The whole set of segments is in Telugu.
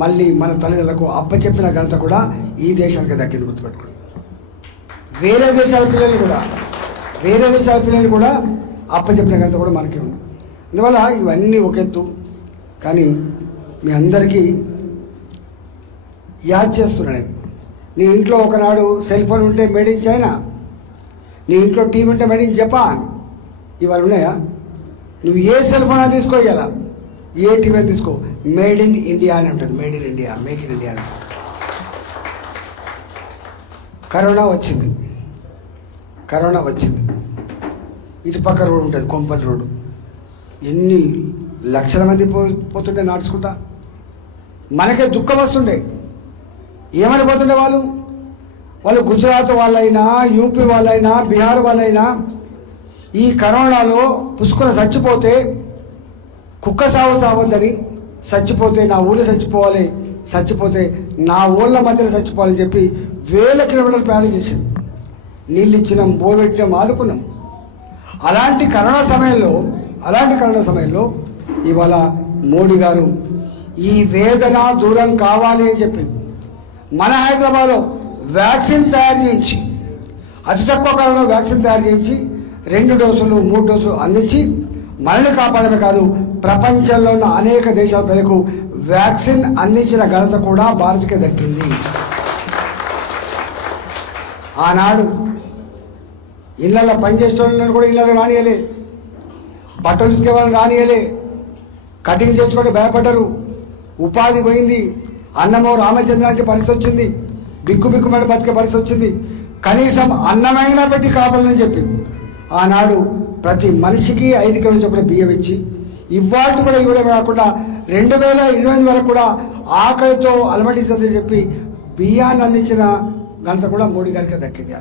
మళ్ళీ మన తల్లిదండ్రులకు అప్పచెప్పిన ఘనత కూడా ఈ దేశానికి దక్కింది, గుర్తుపెట్టుకోండి. వేరే దేశాల పిల్లలు కూడా అప్పచెప్పిన ఘనత కూడా మనకే ఉంది. అందువల్ల ఇవన్నీ ఒక ఎత్తు. కానీ మీ అందరికీ యాద్ చేస్తున్నాను, నీ ఇంట్లో ఒకనాడు సెల్ ఫోన్ ఉంటే మేడ్ ఇన్ చైనా, నీ ఇంట్లో టీవీ ఉంటే మేడ్ ఇన్ జపాన్. ఇవాళ ఉన్నాయా? నువ్వు ఏ సెల్ ఫోన్ అని తీసుకో, ఇలా ఏ టీవీ తీసుకో, మేడ్ ఇన్ ఇండియా అని ఉంటుంది. Made in India, make in India అంటే. కరోనా వచ్చింది, ఇటు పక్క రోడ్డు ఉంటుంది, కొంపల్ రోడ్డు. ఎన్ని లక్షల మంది పోతుండే నడుచుకుంటా. మనకే దుఃఖం వస్తుండే. ఏమని పోతుండే వాళ్ళు గుజరాత్ వాళ్ళైనా, యూపీ వాళ్ళైనా, బీహార్ వాళ్ళైనా ఈ కరోనాలో పుసుకుని చచ్చిపోతే, కుక్క సావద్దని చచ్చిపోతే నా ఊళ్ళో చచ్చిపోతే నా ఊళ్ళ మధ్యలో చచ్చిపోవాలని చెప్పి వేల కిలోమీటర్లు ప్రయాణం చేసింది. నీళ్ళు ఇచ్చినాం, బోబెట్టినాం, ఆదుకున్నాం. అలాంటి కరోనా సమయంలో ఇవాళ మోడీ గారు ఈ వేదన దూరం కావాలి అని చెప్పి మన హైదరాబాద్లో వ్యాక్సిన్ తయారు చేయించి, అతి తక్కువ కాలంలో వ్యాక్సిన్ తయారు చేయించి 2 డోసులు 3 డోసులు అందించి మనల్ని కాపాడమే కాదు, ప్రపంచంలో ఉన్న అనేక దేశాల ప్రజలకు వ్యాక్సిన్ అందించిన ఘనత కూడా భారత్కే దక్కింది. ఆనాడు ఇళ్లలో పనిచేస్తున్న కూడా ఇళ్ళలో రానియలే, బట్టలు ఉతికే వాళ్ళని రానియలే, కటింగ్ చేసుకోవడం భయపడ్డారు, ఉపాధి పోయింది, అన్నమో రామచంద్రానికి పరిస్థితి వచ్చింది, బిక్కుబిక్కుమని బతికే పరిస్థితి వచ్చింది. కనీసం అన్నమైనా పెట్టి కాపాలని చెప్పి ఆనాడు ప్రతి మనిషికి 5 కిలోల చొప్పున బియ్యం ఇచ్చి, ఇవాళ కూడా ఇవ్వడం కాకుండా 2028 వరకు కూడా ఆకలితో అలమటిస్తుందని చెప్పి బియ్యాన్ని అందించిన ఘనత కూడా మోడీ గారికి దక్కింది.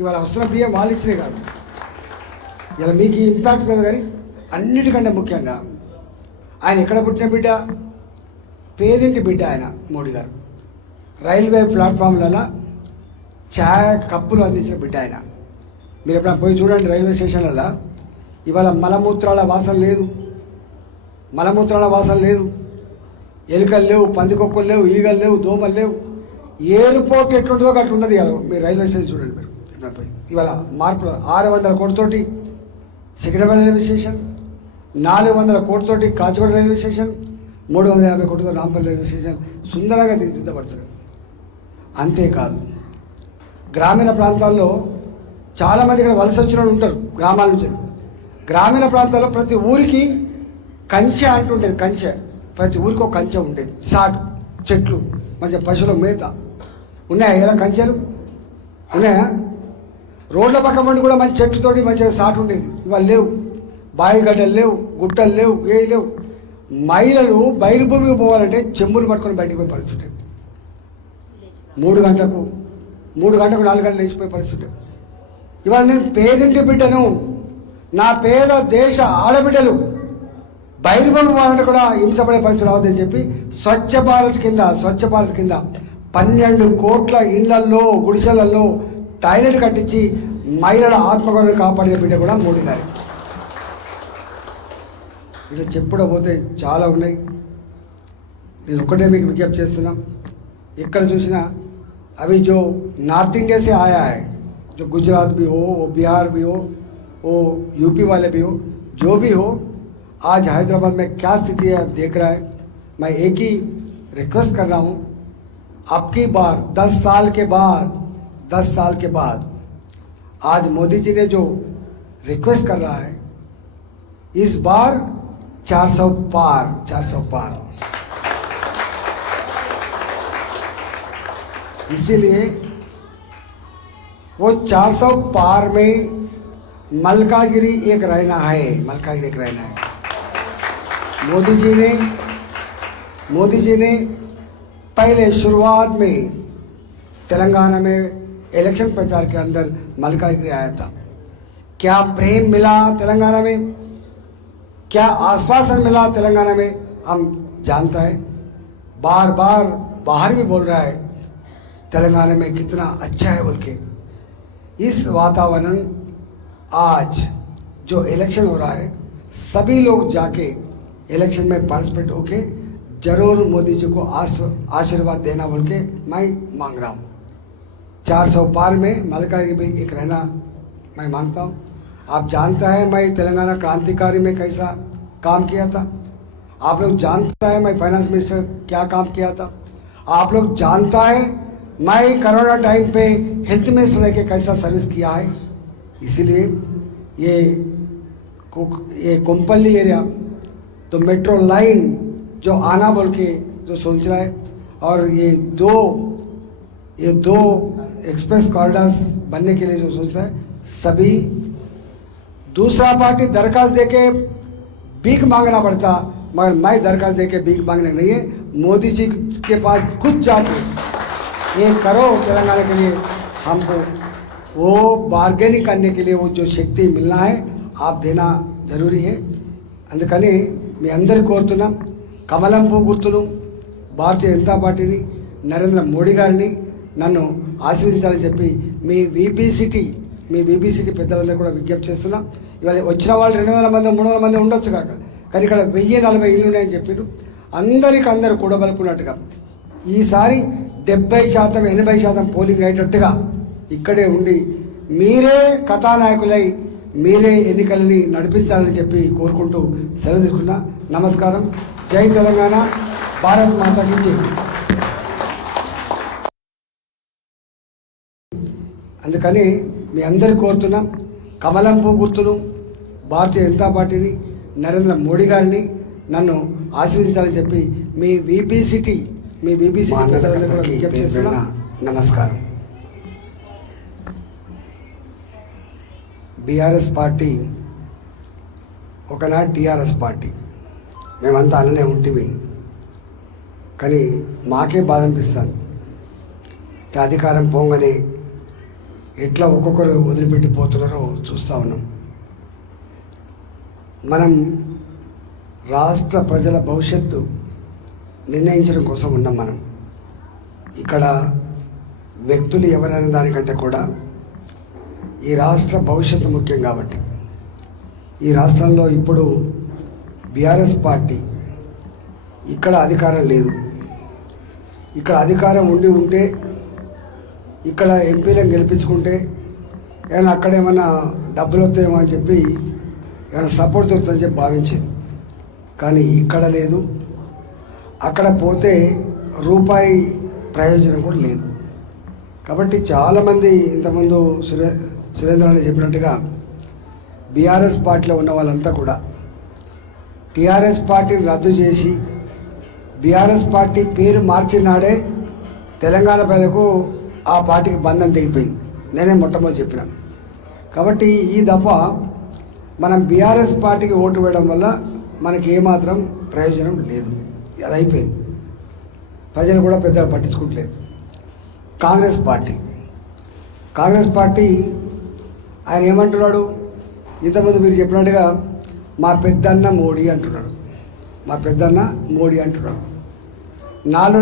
ఇవాళ వస్తున్న బియ్యం వాళ్ళు ఇచ్చినే కాదు, ఇలా మీకు ఇంపాక్ట్ కాదు. కానీ అన్నిటికంటే ముఖ్యంగా ఆయన ఎక్కడ పుట్టిన బిడ్డ? పేదింటి బిడ్డ ఆయన మోడీ గారు. రైల్వే ప్లాట్ఫామ్లలో ఛాయ్ కప్పులు అందించిన బిడ్డ ఆయన. మీరు ఎప్పుడైనా పోయి చూడండి రైల్వే స్టేషన్లలో, ఇవాళ మలమూత్రాల వాసన లేదు, ఎలుకలు లేవు, పందికొక్కులు లేవు, ఈగలు లేవు, దోమలు లేవు. ఎయిర్పోర్ట్ ఎట్లుంటుందో అట్లా ఉన్నది. మీరు రైల్వే స్టేషన్ చూడండి. మీరు ఎప్పుడైనా పోయి ఇవాళ మార్పులు 600 కోట్లతోటి సికింద్రాబాద్ రైల్వే స్టేషన్, 400 కోట్లతోటి కాచిగూడ రైల్వే స్టేషన్, 350 కోట్లతో రాంపల్లి రైల్వే స్టేషన్ సుందరంగా తీర్చిదిద్దబడుతుంది. అంతేకాదు, గ్రామీణ ప్రాంతాల్లో చాలామంది ఇక్కడ వలస వచ్చిన వాళ్ళు ఉంటారు గ్రామాల నుంచి. గ్రామీణ ప్రాంతాల్లో ప్రతి ఊరికి కంచె అంటుండేది, ప్రతి ఊరికి ఒక కంచె ఉండేది. సాటు చెట్లు, మంచిగా పశువుల మేత ఉన్నాయా? ఎలా కంచెలు ఉన్నాయా? రోడ్ల పక్క పండి కూడా మంచి చెట్టుతోటి మంచిగా సాటు ఉండేది. ఇవాళ లేవు, బాయిగడ్డలు లేవు, గుట్టలు లేవు, ఏవి లేవు. మహిళలు బయలుభూమికి పోవాలంటే చెంబులు పట్టుకొని బయటికి పోయే పరిస్థితి. 3 గంటలకు 4 గంటలు లేచిపోయే పరిస్థితి. ఇవాళ నేను పేదింటి బిడ్డను, నా పేద దేశ ఆడబిడ్డలు బయలుభూమి పోవాలంటే కూడా హింసపడే పరిస్థితి రావద్దని చెప్పి స్వచ్ఛ భారత్ కింద 12 కోట్ల ఇళ్లల్లో, గుడిసెలలో టాయిలెట్ కట్టించి మహిళల ఆత్మగౌరవం కాపాడే బిడ్డ కూడా మోడీ గారి. ఇలా చెప్పుడే పోతే చాలా ఉన్నాయి. నేను ఒకటే మీకు విజ్ఞప్తి చేస్తున్నా, ఎక్కడ చూసినా अभी जो नॉर्थ इंडिया से आया है, जो गुजरात भी हो, वो बिहार भी हो, वो यूपी वाले भी हो, जो भी हो, आज हैदराबाद में क्या स्थिति है आप देख रहा है. मैं एक ही रिक्वेस्ट कर रहा हूँ, अब की बार 10 साल के बाद आज मोदी जी ने जो रिक्वेस्ट कर रहा है, इस बार 400 पार. इसीलिए वो 400 पार में मलकागिरी एक रहना है. मोदी जी ने पहले शुरुआत में तेलंगाना में इलेक्शन प्रचार के अंदर मलकागिरी आया था. क्या प्रेम मिला तेलंगाना में, क्या आश्वासन मिला तेलंगाना में, हम जानता है. बार बार बाहर भी बोल रहा है तेलंगाना में कितना अच्छा है बोल के. इस वातावरण आज जो इलेक्शन हो रहा है, सभी लोग जाके इलेक्शन में पार्टिसिपेट होके जरूर मोदी जी को आशीर्वाद देना बोल के मैं मांग रहा हूँ। 400 पार में मल्कागिरी भी एक रहना मैं मांगता हूँ। आप जानता है मैं तेलंगाना क्रांतिकारी में कैसा काम किया था। आप लोग जानता है मैं फाइनेंस मिनिस्टर क्या काम किया था। आप लोग जानता है मैं कोरोना टाइम पे हेल्थ मिनिस्टर रह के कैसा सर्विस किया है। इसीलिए ये कोम्पल्ली एरिया तो मेट्रो लाइन जो आना बोल के जो सोच रहा है और ये दो एक्सप्रेस कॉरिडोर्स बनने के लिए जो सोच रहा है, सभी दूसरा पार्टी दरखास्त देके भीख मांगना पड़ता, मगर मैं दरखास्त देके भीख मांगने नहीं है। मोदी जी के पास खुद जाके ये करो तेलंगाना के लिए, हमको वो बार्गेनिंग करने के लिए वो जो शक्ति मिलना है आप देना जरूरी है। అందుకని మీ అందరి కోరుతున్నాం, కమలం పువ్వు గుర్తును భారతీయ జనతా పార్టీని నరేంద్ర మోడీ గారిని నన్ను ఆశీర్వదించాలని చెప్పి మీ బీబీసీటీ పెద్దలందరూ కూడా విజ్ఞప్తి చేస్తున్నా. ఇవాళ వచ్చిన వాళ్ళు 200 మంది 300 మంది ఉండొచ్చు కాక, కానీ ఇక్కడ 1040 ఇళ్ళు ఉన్నాయని చెప్పారు. అందరూ కూడబలుకున్నట్టుగా ఈసారి 70% 80% పోలింగ్ అయ్యేటట్టుగా ఇక్కడే ఉండి మీరే కథానాయకులై మీరే ఎన్నికలని నడిపించాలని చెప్పి కోరుకుంటూ సెలవు తీసుకున్నా. నమస్కారం. జై తెలంగాణ. భారత్ మాతాకి జై. అందుకని మీ అందరు కోరుతున్నాం, కమలం పువ్వు గుర్తును భారతీయ జనతా పార్టీని నరేంద్ర మోడీ గారిని నన్ను ఆశీర్వదించాలని చెప్పి మీ బీబీసీ నమస్కారం. బీఆర్ఎస్ పార్టీ ఒకనాడు టీఆర్ఎస్ పార్టీ, మేమంతా అలానే ఉంటుంది. కానీ మాకే బాధ అనిపిస్తుంది, అధికారం పోగానే ఎట్లా ఒక్కొక్కరు వదిలిపెట్టిపోతున్నారో చూస్తూ ఉన్నాం. మనం రాష్ట్ర ప్రజల భవిష్యత్తు నిర్ణయించడం కోసం ఉన్నాం. మనం ఇక్కడ వ్యక్తులు ఎవరైనా దానికంటే కూడా ఈ రాష్ట్ర భవిష్యత్తు ముఖ్యం. కాబట్టి ఈ రాష్ట్రంలో ఇప్పుడు బీఆర్ఎస్ పార్టీ ఇక్కడ అధికారం లేదు. ఇక్కడ అధికారం ఉంటే ఇక్కడ ఎంపీలను గెలిపించుకుంటే ఏమైనా అక్కడ ఏమైనా డబ్బులు వస్తాయేమో అని చెప్పి ఏమైనా సపోర్ట్ దొరుకుతుందని చెప్పి భావించేది. కానీ ఇక్కడ లేదు. అక్కడ పోతే రూపాయి ప్రయోజనం కూడా లేదు. కాబట్టి చాలామంది ఇంతకుముందు సురేంద్ర అని చెప్పినట్టుగా బీఆర్ఎస్ పార్టీలో ఉన్న వాళ్ళంతా కూడా టీఆర్ఎస్ పార్టీని రద్దు చేసి బీఆర్ఎస్ పార్టీ పేరు మార్చినాడే తెలంగాణ ప్రజలకు ఆ పార్టీకి బంధం తెగిపోయింది. నేనే మొట్టమొదటి చెప్పినాను. కాబట్టి ఈ దఫా మనం బీఆర్ఎస్ పార్టీకి ఓటు వేయడం వల్ల మనకి ఏమాత్రం ప్రయోజనం లేదు. అది అయిపోయింది. ప్రజలు కూడా పెద్దగా పట్టించుకుంటలేదు. కాంగ్రెస్ పార్టీ ఆయన ఏమంటున్నాడు, ఇంతకుముందు మీరు చెప్పినట్టుగా మా పెద్దన్న మోడీ అంటున్నాడు. 4